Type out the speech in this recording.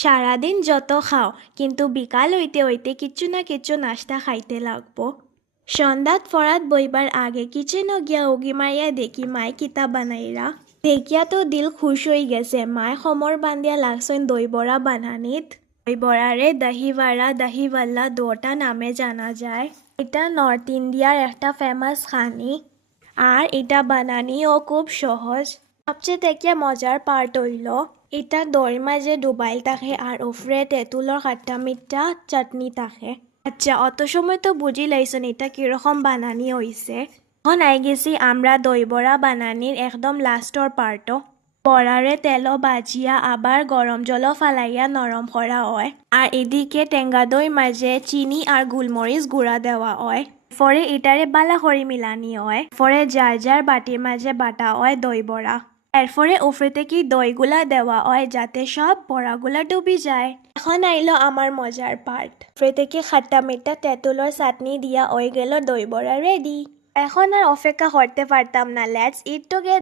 সারাদিন যত খাও কিন্তু বিকাল হইতে হইতে কিচ্ছু না কিচ্ছু নাস্তা খাইতে লাগবো। সন্ধ্যাত ফরাত বইবার আগে কিচেনও গিয়া উগি মারিয়া দেখি মায় কিতা বানাইরা। দেখিয়া তো দিল খুশ হয়ে গেছে। মায় সমর বান্ধিয়া লাগছেন দই বড়া বানানিত। দই বড়ারে দহিওয়াড়া দহিওয়াল্লা দুটা নামে জানা যায়। এটা নর্থ ইন্ডিয়ার একটা ফেমাস খানি আর এটা বানানিও খুব সহজ। সবচেয়ে থেকে মজার পার্ট হইল এটা দইর মাঝে ডুবাইল থাকে আর উফরে তেঁতুলের খাট্টা মিঠা চাটনি থাকে। আচ্ছা, অত সময় তো বুঝি লাইছেন এটা কিরকম বানানি হইছে। এখন আই গেছি আমরা দই বড়া বানানির একদম লাস্টর পার্টও। বড়ারে তেলও বাজিয়া আবার গরম জলও ফালাইয়া নরম করা হয় আর এদিকে টেঙ্গা দই মাঝে চিনি আর গোলমরিচ গুঁড়া দেওয়া হয়। পরে এটারে বালা করে মিলানি হয়। পরে যার যার বাটির মাঝে বাটা হয় দই বড়া। এরপরে উফরে থেকে দইগুলা দেওয়া হয় যাতে সব বড়াগুলা ডুবি যায়। এখন আইলো আমার মজার পার্ট। উফরে থেকে খাট্টা মিঠা তেঁতুলের চাটনি দিয়া হয়ে গেল দই বড়া রেডি। এখন আর অপেক্ষা করতে পারতাম না, লেটস ইট টুগেদার।